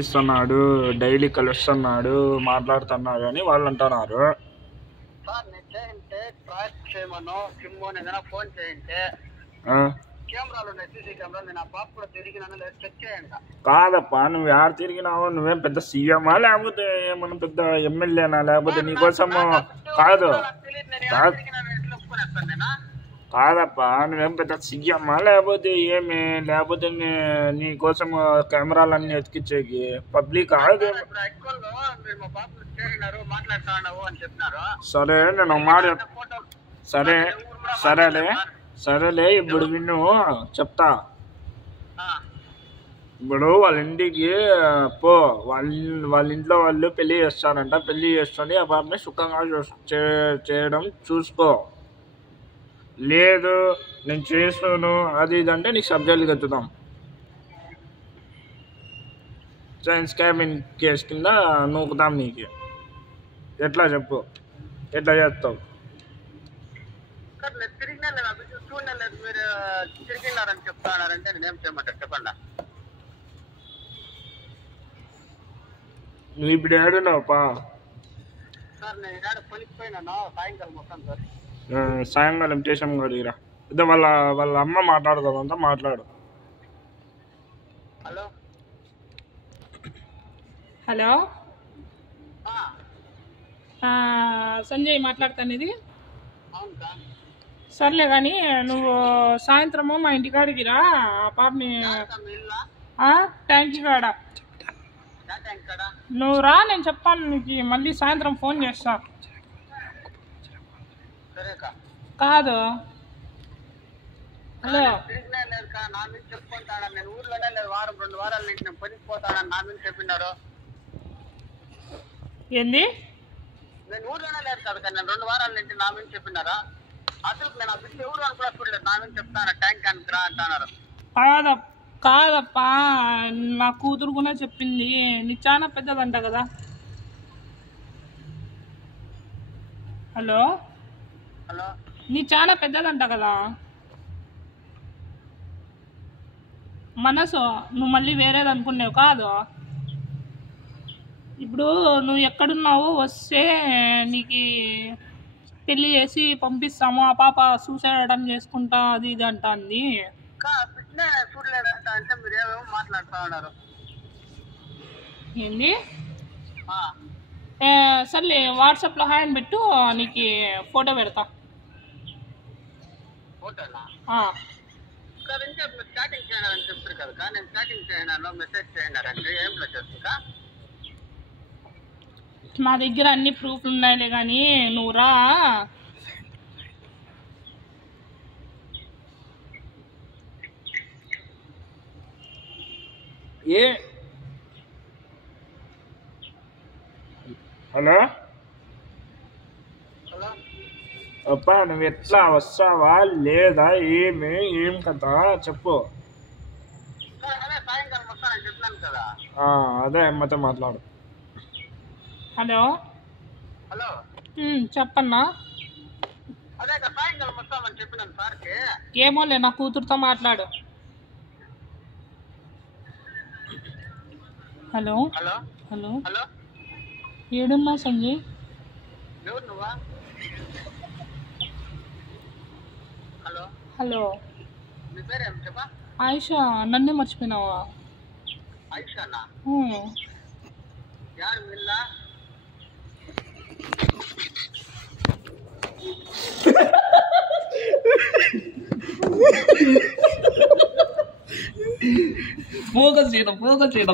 ఇస్తున్నాడు, డైలీ కలుస్తున్నాడు, మాట్లాడుతున్నాడు అని వాళ్ళు అంటున్నారు. కాదప్పా, నువ్వు యారు తిరిగినావు? నువ్వేం పెద్ద సీఎమా లేకపోతే ఏమన్నా పెద్ద ఎమ్మెల్యేనా? లేకపోతే నీకోసము కాదు కాదప్పా, నువ్వేం పెద్ద సీఎమా లేకపోతే ఏమి? లేకపోతే నీకోసం కెమెరాలన్నీ ఎతికిచ్చేకి పబ్లిక్ కాదు. సరే నేను మాట సరేలే ఇప్పుడు విను చెప్తా. ఇప్పుడు వాళ్ళ ఇంటికి పో, వాళ్ళ ఇంట్లో వాళ్ళు పెళ్లి చేస్తారంట. పెళ్లి చేసుకొని ఆ పాపని సుఖంగా చేయడం చూసుకో. లేదు నేను చేస్తాను అది ఇది అంటే నీకు సబ్జెక్టులు ఎత్తుతాం. సైన్స్ క్యాబిన్ కేసు కింద నూకుతాం నీకు. ఎట్లా చెప్పు, ఎట్లా చేస్తావు? నువ్వు ఇప్పుడు ఏడున్నావుపా? సాయంకాలం స్టేషన్ అడిగిరా. ఇదే వాళ్ళ అమ్మ మాట్లాడుతుందంతా మాట్లాడు. హలో సంజయ్ మాట్లాడతాను. ఇది సర్లే కానీ నువ్వు సాయంత్రము మా ఇంటికాడికి రా. ఆ పాపని ట్యాంక్ కాడ నువ్వు రా, నేను చెప్తాను నీకు. మళ్ళీ సాయంత్రం ఫోన్ చేస్తా. కాదు హలో, ఏంది? నేను ఊర్లోనే లేదు కదా, నేను 2 వారాల నుంచి నా మీద చెప్పినారా? అసలు నేను ఆ బిడ్డ ఎవరు అని కూడా చూడలేదు. నా మీద చెప్తాను ట్యాంక్ అని రా అంటున్నారు. కాదప్పా, నా కూతురు కూడా చెప్పింది. నీ చాలా పెద్దదంట కదా. హలో హలో, నీ చాలా పెద్దదంట కదా మనసు. నువ్వు మళ్ళీ వేరేది అనుకున్నావు కాదు. ఇప్పుడు నువ్వు ఎక్కడున్నావు, వస్తే నీకు పెళ్ళి చేసి పంపిస్తాము. ఆ పాప సూసైడ్ అటెంప్ట్ చేసుకుంటా అది ఇది అంటుంది. చూడలేదంట అంటే మీరు ఏమేమో మాట్లాడుతూ ఉన్నారు. ఏంది? సర్లే వాట్సాప్లో హాయ్ అని పెట్టు, నీకు ఫోటో పెడతా. ఫోటోనా? సార్ ఇంకా మీరు చాటింగ్ చేయాలని చెప్తారు కదా. నేను చాటింగ్ చేయను, మెసేజ్ చేయండి. ఏం చేస్తుందా? నా దగ్గర అన్ని ప్రూఫ్లు ఉన్నాయిలే కానీ నువ్వు రా. హలో అప్పా, నువ్వు ఎట్లా వస్తావా లేదా? ఏం కదా చెప్పు. సాయంకాలం వస్తానని చెప్పినాను కదా. అదే అమ్మతో మాట్లాడు. హలో హలో, చెప్పన్నా. అదే సాయంకాలం వస్తామని చెప్పినాను సార్కి. ఏమోలే, నా కూతురుతో మాట్లాడు. హలో హలో హలో హలో, ఏడున్నా సంజయ్? ఎవరు నువ్వా? హలో హలో, నీ పేరేం చెప్పా? ఆయిషా. నన్నే మర్చిపోయినావా? ఆయిషానా? యారు మిల్లా? ఫోకస్ చేయడం